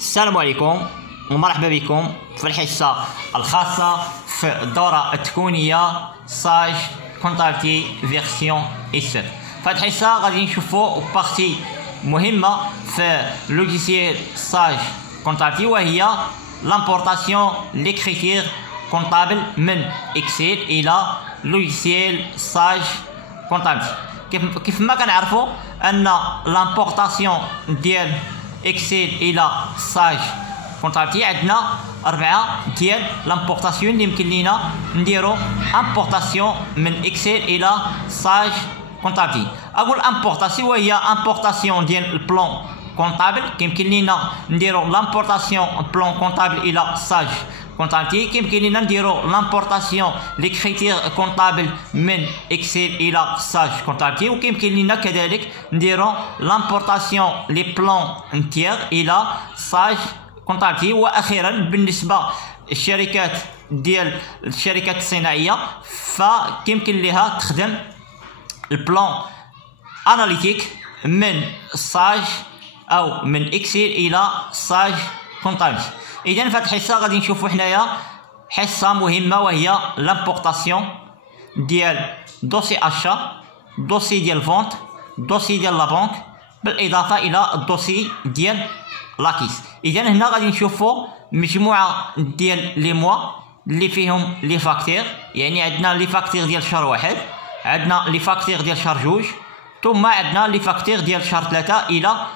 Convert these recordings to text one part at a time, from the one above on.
السلام عليكم ومرحبا بكم في الحصة الخاصة في الدورة التكوينية ساج كونتابيلتي فيرسيون اس7. في هذه الحصة غادي نشوفوا بارتي مهمة في لوجيسيال ساج كونتابيلتي، وهي لامبورطاسيون ليكريتير كونطابل من اكسل الى لوجيسيال ساج كونتابيلتي. كيف ما كنعرفوا ان لامبورطاسيون ديال اكسل الى ساج كونتابيلتي عندنا 4 ديال لامبورطاسيون اللي يمكن لينا نديرو امبورطاسيون من اكسل الى ساج كونتابيلتي. اول امبورطاسيون وهي امبورطاسيون ديال البلون كونطابل. كيمكن لينا نديرو لامبورطاسيون بلون كونطابل الى ساج كونتابيلتي، كيمكن لينا نديرو لامبورطاسيون لي كريتير كونطابل من اكسل الى ساج كونتابيلتي، وكيمكن لينا كذلك نديرو لامبورطاسيون لي بلون انتيغ الى ساج كونتابيلتي. واخيرا بالنسبه للشركات ديال الشركات الصناعيه فكيمكن ليها تخدم البلون اناليتيك من ساج او من اكسل الى ساج كونتابيلتي. اذا في هذه الحصه غادي نشوفوا حنايا حصه مهمه، وهي لامبورطاسيون ديال دوسي اشا، دوسي ديال فونت، دوسي ديال لا بنك، بالاضافه الى الدوسي ديال لاكيس. اذا هنا غادي نشوفوا مجموعه ديال لي موا اللي فيهم لي فاكتور، يعني عندنا لي فاكتور ديال شهر واحد، عندنا لي فاكتور ديال شهر جوج، ثم عندنا لي فاكتور ديال شهر ثلاثة الى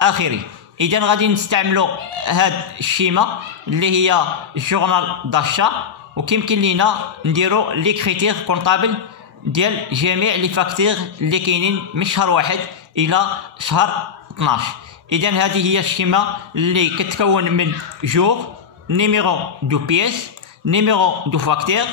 اخره. اذا غادي نستعملوا هاد الشيما اللي هي جورنال داشا، وكيمكن لينا نديرو لي كريتير كونطابل ديال جميع لي فاكتور اللي كاينين من شهر واحد الى شهر 12. اذا هذه هي الشيما اللي كتكون من جور، نيميرو دو بيس، نيميرو دو فاكتور،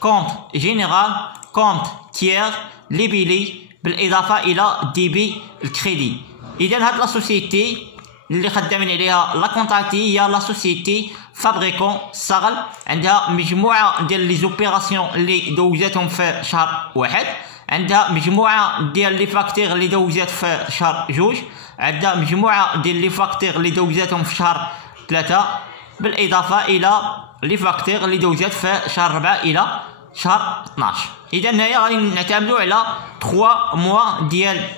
كونت جينيرال، كونت تيير، ليبيلي، بالاضافه الى دي بي الكريدي. اذا هاد لا سوسيتي اللي خدامين عليها لا كونتابيلتي هي لا سوسيتي فابريكون صاغل، عندها مجموعه ديال لي زوبيراسيون اللي دوزاتهم في شهر واحد، عندها مجموعه ديال لي فاكتور اللي دوزات في شهر جوج، عندها مجموعه ديال لي فاكتور اللي دوزاتهم في شهر ثلاثة، بالاضافه الى لي فاكتور اللي دوزات في شهر 4 الى شهر 12. اذا هنايا غادي نعتمدوا على 3 موا ديال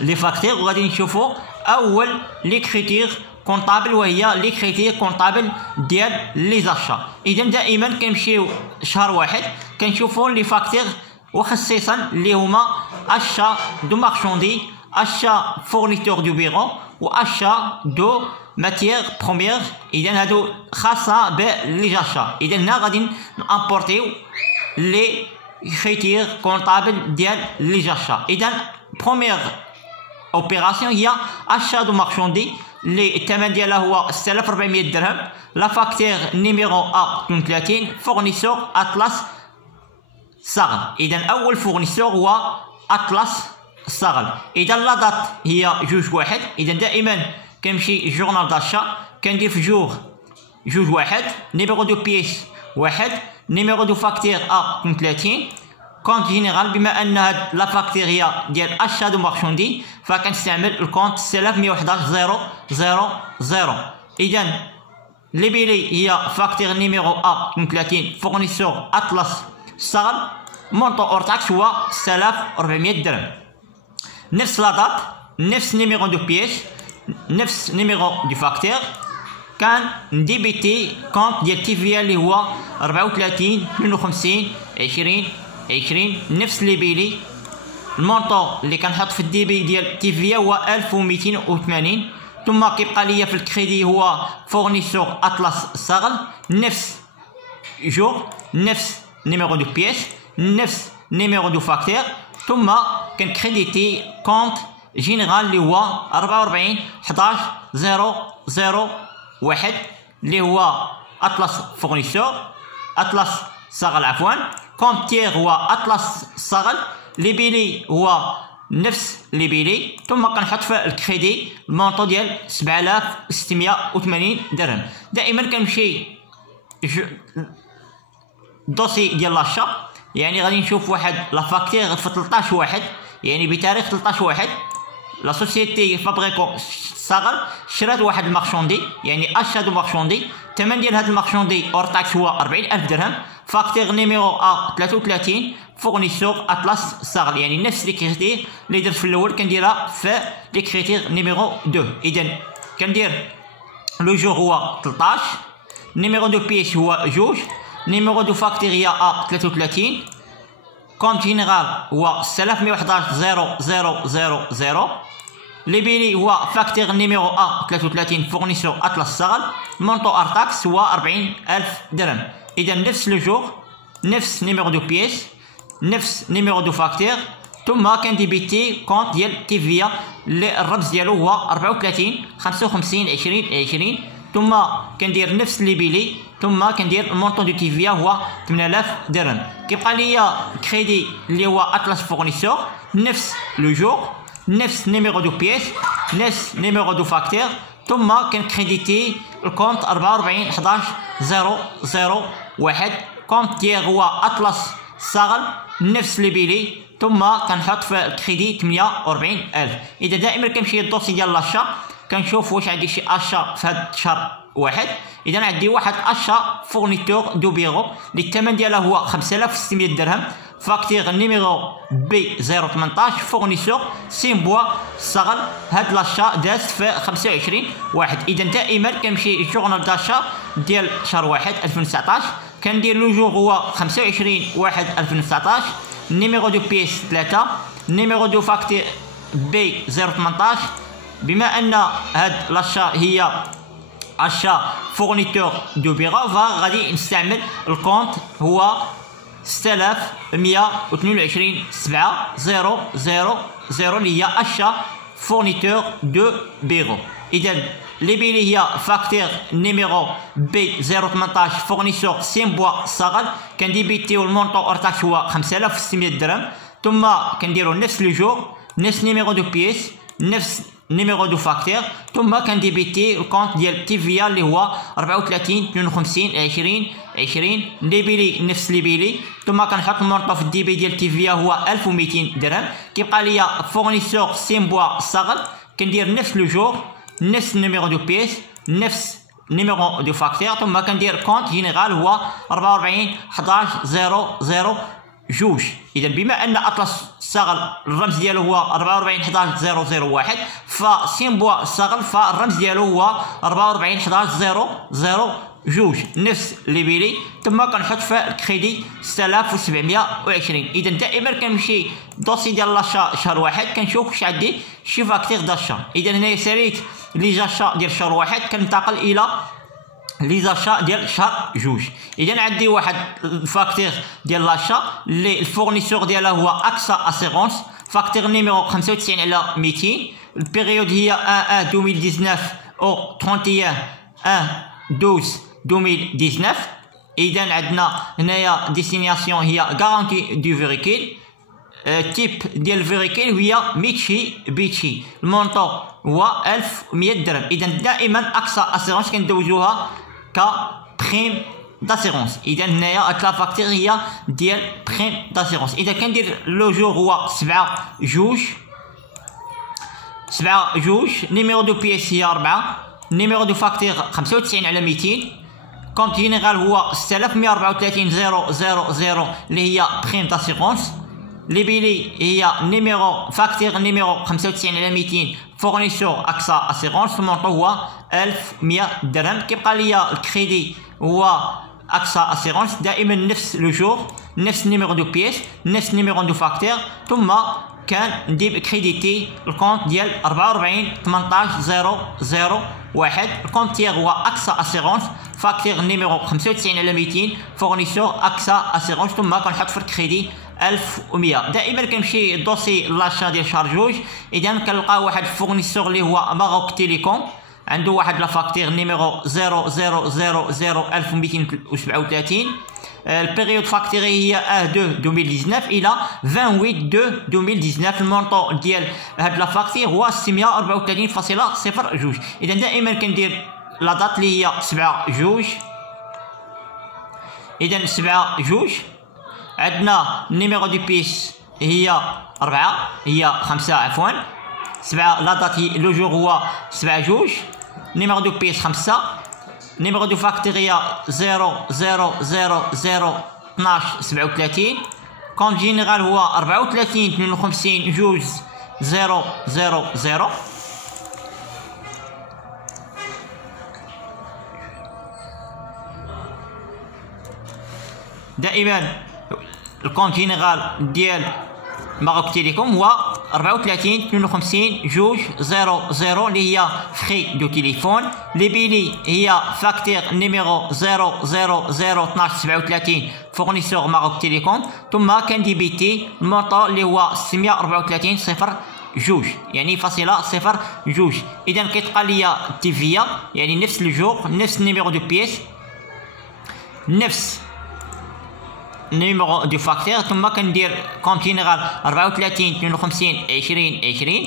لي فاكتور، وغادي نشوفوا اول لي كريتير كونطابل وهي لي كريتير كونطابل ديال لي زاشا. اذا دائما كنمشيو شهر واحد كنشوفوا لي فاكتور وخصيصا اللي هما اشا دو مارشاندي، اشا فورنيتور دو بيرو، واشا دو ماتيير بروميير. اذا هادو خاصه بلي زاشا. اذا هنا غادي نامبورتيو لي كريتير كونطابل ديال لي زاشا. اذا بروميير اوبيراسيون هي اشا دو مارشاندي اللي الثمن ديالها هو 6400 درهم، لا فاكتور نيميرو ا 32، فورنيسور اطلس صاغل. اذا اول فورنيسور هو اطلس صاغل. اذا لا دات هي جوج واحد، اذا دائما كنمشي جورنال داشا كندير في جوج واحد، نيميرو دو بيس واحد، نيميرو دو فاكتور ا 32، كونت جينيرال. بما ان هاد لا فاكتور هي ديال اشا دو مارشاندي فكنستعمل الكونت 611100. اذا ليبيلي هي فاكتور نيميرو ا 32، فورنيسور اطلس صاغل، مونطو اور تاكس هو 6400 درهم. نفس لا دات، نفس نيميرو دو بيس، نفس نيميرو دو فاكتور. كان نديبيتي كونت ديال تيفيا اللي هو 34 52 20 20، نفس ليبيلي. المونطو اللي كنحط في الديبي ديال تيفيا هو 1280. ثم كيبقى ليا في الكريدي هو فورنيسور اطلس صاغل، نفس جور، نفس نيميرو دو بيس، نفس نيميرو دو فاكتور. ثم كنكريديتي كونت جينيرال اللي هو 44 11 001 اللي هو اطلس فورنيسور اطلس صاغل عفوا. كونت تير هو اطلس صاغل، ليبيلي هو نفس ليبيلي. ثم كنحط في الكريدي المونطو ديال 7680 درهم. دائما كنمشي دوسي ديال لاشا، يعني غادي نشوف واحد لا فاكتور في 13 واحد، يعني بتاريخ 13 واحد لا سوسيتي فابريكون صغر شرات واحد المارشوندي، يعني اشا دو مارشوندي، الثمن ديال هاد المارشوندي اور تاكس هو 40000 درهم. فاكتور نيميرو ا 33 فورنيسور اطلس صغر، يعني نفس لي كريتير اللي درت في الاول كنديرها في لي كريتير نيميرو 2. اذا كندير لو جور هو 13، نيميرو دو بيس هو 2، نيميرو دو فاكتور هي ا 33، كونت جينيرال هو 61100000، ليبيلي هو فاكتور نيميرو ا 33 فورنيسور اطلس صغر، مونطو ار تاكس هو 40000 درهم. اذا نفس لو جور، نفس نيميرو دو بيس، نفس نيميرو دو فاكتور، ثم كنديبيتي كونت ديال تيفيا اللي الرمز ديالو هو 34 55 20 20، ثم كندير نفس ليبيلي، ثم كندير المونطون دو تيفيا هو 8000 درهم. كيبقى ليا كريدي اللي هو اطلس فورنيسور، نفس لو جور، نفس نيميرو دو بيس، نفس نيميرو دو فاكتور، ثم كنكريديتي الكونت 44 11 001، كونت ديال هو اطلس صغر، نفس ليبيلي، ثم كنحط في الكريدي 48000. اذا دائما كنمشي للدوسي ديال لاشا كنشوف واش عندي شي اشا في هذا الشهر واحد. اذا عندي واحد اشا فورنيتور دو بيرو اللي الثمن ديالها هو 5600 درهم، فاكتور نيميرو بي 018 فورنيسور سيمبوا صغر. هاد لاشا دازت في 25 واحد. اذا دائما كنمشي الجورنال داشا ديال شهر واحد 2019، كندير لو جور هو 25 واحد 2019، نيميرو دو بيس 3، نيميرو دو فاكتور بي 018. بما ان هاد لاشا هي اشا فورنيتور دو بيرو فغادي نستعمل الكونت هو 6122 7000 اللي هي اشا فورنيتور دو بيرو. اذا ليبيلي هي فاكتور نيميرو بي 018 فورنيسور سيمبوا صغر، كنديبيتيو المونطون اور تاكس هو 5600 درهم، ثم كنديرو نفس لو جور، نفس نيميرو دو بيس، نفس نيميرو دو فاكتور، ثم كنديبيتي الكونت ديال تيفيا اللي هو 34 52 20 20، ليبيلي نفس ليبيلي، ثم كنحط المونطون في الديبي ديال تيفيا هو 1200 درهم. كيبقى ليا فورنيسور سيمبوا صغر، كندير نفس لو جور، نفس نيميرو دو بيس، نفس نيميرو دو فاكتور، ثم كندير كونت جينيرال هو 44 11 002. اذا بما ان اطلس صغر الرمز ديالو هو 44 11 001، فسيمبوا صغر فالرمز ديالو هو 44 11 002، نفس ليبيلي، ثم كنحط في الكريدي 6720. اذا دائما كنمشي دوسي ديال لاشا شهر واحد كنشوف واش عندي شي فاكتور داشا. اذا هنايا ساليت لي زاشا ديال شهر واحد كنتقل الى لي زاشا ديال شهر جوج. اذا عندي واحد الفاكتور ديال لاشا اللي الفورنيسور ديالها هو اكسا اسيرونس، فاكتور نيميرو 95 على 200، البيريود هي 1 2019 او 31 12 2019. اذا عندنا هنايا ديستينياسيون هي غارانتي دو فيريكيل، تيب ديال الفيريكيل هي ميتشي بيتشي، المونطو هو 1100 درهم. اذا دائما اكسا اسيرونس كندوزوها كبريم داسيرونس. اذا هنايا هاد لا فاكتور هي ديال بريم داسيرونس. اذا كندير لو جور هو 7 جوج، نيميرو دو بيس هي 4، نيميرو دو فاكتور 95 على 200، كونت جينيرال هو 6134 000 اللي هي بريم داسيرونس، ليبيلي هي نيميرو فاكتور نيميرو 95 على 200 فورنيسور اكسا اسيرونس، المونطو هو 1100 درهم. كيبقى ليا الكريدي هو اكسا اسيرونس، دائما نفس لو جور، نفس نيميرو دو بيس، نفس نيميرو دو فاكتور، ثم كان ندير كريديتي الكونت ديال 44 18 001. الكونت ديال هو اكسا اسيرونس، فاكتور نيميرو 95 على 200 فورنيسور اكسا اسيرونس، ثم كنحط في الكريدي 1100. دائما كنمشي الدوسي لاشا ديال شهر جوج. اذا كنلقى واحد الفورنيسور اللي هو ماروك تيليكوم، عنده واحد لا فاكتور نيميرو 0000237. البيريود فاكتوري هي 1 2 2019 الى 28 2 2019. المونطون ديال هاد لا فاكتور هو 634.02. اذا دائما كندير لا دات اللي هي 7 جوج. اذا 7 جوج عندنا النيميرو دو بيس هي 4 هي 5 عفوا، 7 لا دات لو جور هو 7 جوج. نيميرو دو بيس 5. نيميرو دو فاكتور هي 0 0 0 0 12 37. كونت جينيرال هو 34 52 جوج 0 0 0. دائما الكونت جينيرال ديال ماروك تيليكوم هو 34 52 جوج 0 0 اللي هي فري دو تليفون. لي بيلي هي فاكتور نيميرو 0 0 0 12 37 فورنيسور ماروك تيليكوم. ثم كنديبيتي المونطو اللي هو 634 صفر جوج يعني فاصلة صفر جوج. اذا كيتبقى ليا تيفيا يعني نفس الجور نفس النيميرو دو بيس نفس نيميرو دو فاكتور. ثم كندير كونت جينيرال 34 52 20 20.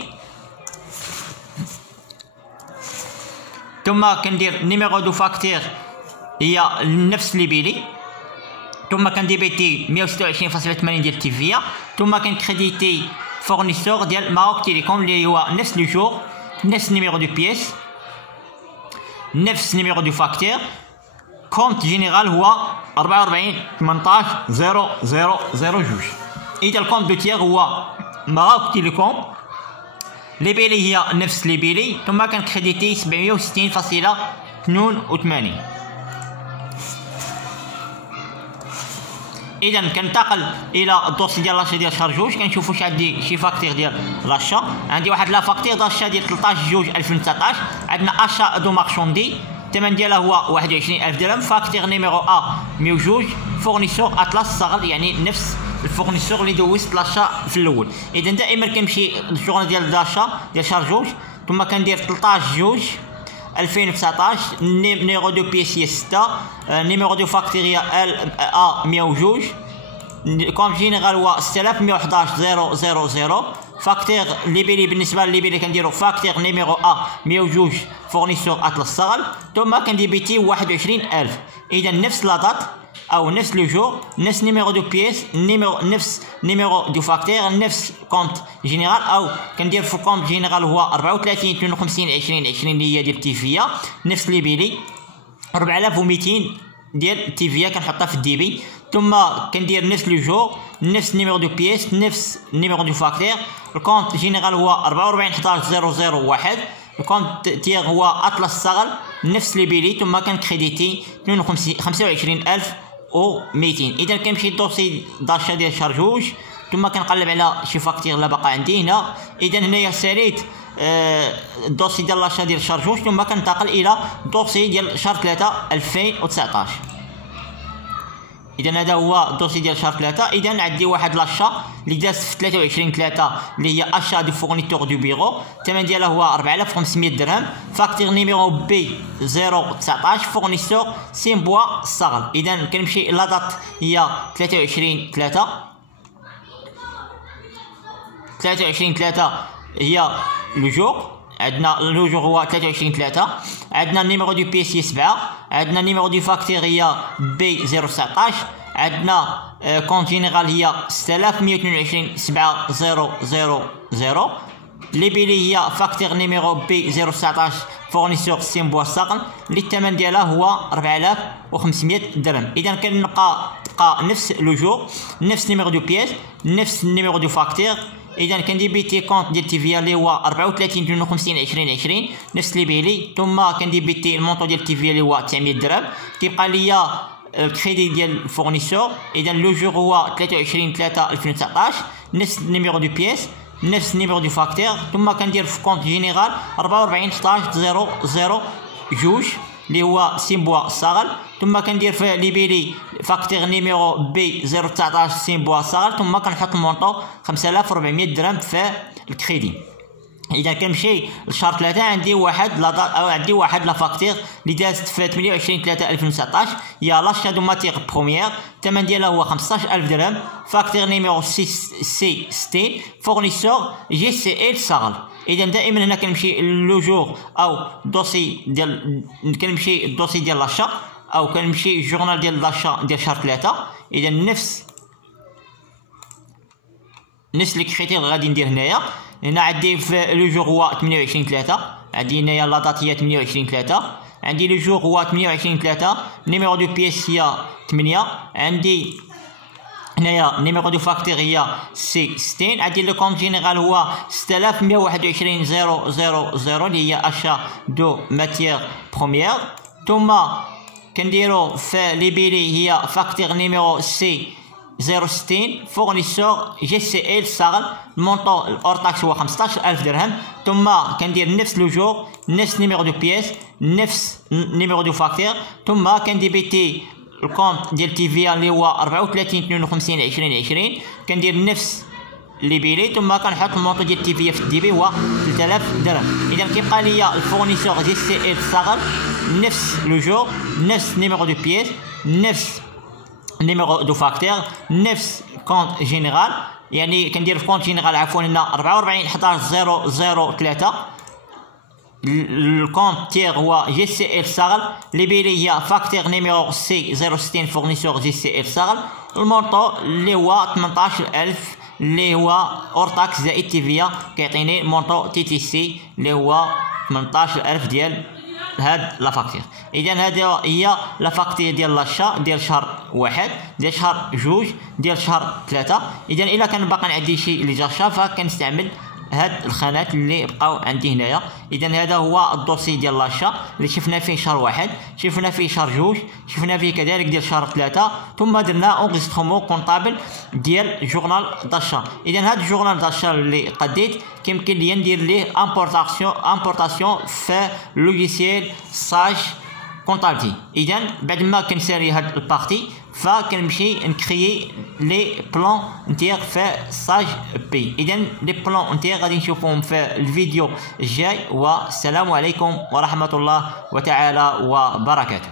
ثم كندير نيميرو دو فاكتور هي نفس لي بيلي. ثم كنديبيتي 126.80 ديال تيفيا. ثم كنكريديتي فورنيسور ديال ماروك تيليكوم اللي هو نفس لو جور نفس نيميرو دو بيس نفس نيميرو دو فاكتور. كونت جينيرال هو 44 18 0 0 0 جوج. إذا الكونت دو تيغ هو ماروك تيليكوم. لي بيلي هي نفس لي بيلي. ثم كنكريديتي 760.82. اذا كنتقل الى الدوسي ديال لاشا ديال شهر جوج. كنشوفوا واش عندي شي فاكتور ديال لاشا. عندي واحد لا فاكتور داشا ديال 13 جوج 2019. عندنا اشا دو مارشوندي الثمن ديالها هو 21,000 درهم. فاكتور نيميرو ا 102 فورنيسور اطلس صغر يعني نفس الفورنيسور اللي دوزت لاشا في الاول. اذا دائما كنمشي للجورنال ديال داشا ديال شهر جوج. ثم كندير 13 جوج 2019. نيميرو دو بيس هي 6. نيميرو دو فاكتور هي ا 102. كونت جينيرال هو 6111 0 0 0. فاكتور ليبيلي بالنسبه لليبيلي كنديرو فاكتور نيميرو ا 102 فورنيسور اطلس صغل. ثم كنديبيتي 21,000. اذا نفس لا دات او نفس لو جور نفس نيميرو دو بيس نفس نيميرو دو فاكتور نفس كونت جينيرال او كندير في كونت جينيرال هو 34 52 20 20 اللي هي ديال تيفيا نفس ليبيلي 4200 ديال تيفيا كنحطها في الديبي. ثم كندير نفس لو جور نفس نيميرو دو بيس نفس نيميرو دو فاكتور. الكونت جينيرال هو 44 11 0 1. الكونت تيغ هو اطلس صغل نفس لي بيلي. ثم كنكريديتي 25,200. اذا كنمشي للدوسي داشا ديال شهر جوج. ثم كنقلب على شي فاكتور لا باقا عندي هنا. اذا هنايا ساليت الدوسي ديال لاشا ديال شهر جوج. ثم كنتقل الى الدوسي ديال شهر 3 2019. اذا هذا هو الدوسي ديال شهر 3. اذا عندي واحد لاشا اللي دازت في 23 3 اللي هي اشا دو فورنيتور دو بيرو. الثمن ديالها هو 4500 درهم. فاكتور نيميرو بي 019 فورنيسور سيمبوا صغل. اذا كنمشي لا دات هي 23 3 23 3 هي لو جور. عندنا لو جور هو 23 3. عندنا النيميرو دو بيس هي 7. عندنا النيميرو دو فاكتور هي بي 019. عندنا كونت جينيرال هي 6122 7 0 0 0. لي بيلي هي فاكتور نيميرو بي 019 فورنيسور سيمبوا صقل اللي الثمن ديالها هو 4500 درهم. اذا كنبقى نفس لو جور نفس نيميرو دو بيس نفس النيميرو دو فاكتور. اذا كنديبيتي كونت ديال تيفيا اللي هو 34 52 20 20 نفس لي بيلي. ثم كنديبيتي المونطو ديال تيفيا اللي هو 900 درهم. كيبقى ليا الكريدي ديال الفورنيسور. اذا لو جور هو 23 3 2019 نفس النيميرو دو بيس نفس النيميرو دو فاكتور. ثم كندير في كونت جينيرال 44 11 0 0 جوج اللي هو سيمبوا صغل. ثم كندير في لي بيلي فاكتور نيميرو بي 019 سيمبوا صغل. ثم كنحط المونطو 5400 درهم في الكريدي. اذا كنمشي لشهر 3 عندي واحد لا فاكتور اللي دازت في 28 3 2019 هي لاشا دو ماتيغ بروميير. الثمن ديالها هو 15,000 درهم. فاكتور نيميرو سي ستي فورنيسور جي سي ال صغل. اذا دائما هنا كنمشي لو جور او دوسي ديال كنمشي الدوسي ديال لاشا او كنمشي الجورنال ديال لاشا ديال شهر 3. اذا نفس لي كريتير غادي ندير هنايا. هنا عندي في لو جور هو 28/3، عندي هنايا لا دات هي 28/3، عندي لو جور هو 28/3، نيميرو دو بيس هي 8، عندي هنايا نيميرو دو فاكتور هي سي 60، عندي لو كونت جينيرال هو 6121,000 اللي هي اشا دو ماتيير بروميير. ثم كنديرو في لي بيلي هي فاكتور نيميرو سي 060 فورنيسور جي سي ال صاغل، المونطو الاور تاكس هو 15,000 درهم. ثم كندير نفس لو جور، نفس نيميرو دو بيس، نفس نيميرو دو فاكتور. ثم كنديبيتي الكونت ديال تي في اللي هو 34/52/2020، كندير نفس لي بيلي. ثم كنحط المونطو ديال تي في في الدي بي هو 3000 درهم. اذا كيبقى ليا الفورنيسور جي سي ال صاغل، نفس لو جور، نفس نيميرو دو بيس، نفس نيميرو دو فاكتور، نفس كونت جينيرال. يعني كندير في كونت جينيرال عفوا هنا 44/11/003، الكونت تيغ هو جي سي ال صاغل، لي بيلي هي فاكتور نيميرو سي 060 فورنيسور جي سي ال صاغل، المونطو اللي هو 18,000 اللي هو اور تاكس زائد تي في كيعطيني مونطو تي تي سي اللي هو 18,000 ديال هاد لا فاكتور. اذا هذه هي لا فاكتور ديال لاشا ديال شهر 1، ديال شهر 2، ديال شهر 3. اذا الا كان باقي عندي شي اللي جا شا فكنستعمل هاد الخانات اللي بقاو عندي هنايا. اذا هذا هو الدوسي ديال لاشا اللي شفنا فيه شهر 1، شفنا فيه شهر 2، شفنا فيه كذلك ديال شهر 3، ثم درنا اونغسترومون كونطابل ديال جورنال داشا. اذا هاد الجورنال داشا اللي قديت كيمكن ليا ندير ليه امبورطاسيون في لوجيسيال ساج كونطابلتي. اذا بعد ما كنسالي هاد البارتي فكنمشي نكريي لي بلان نتاع في ساج بي. اذا لي بلان نتاع غادي نشوفوهم في الفيديو الجاي، والسلام عليكم ورحمه الله وتعالى وبركاته.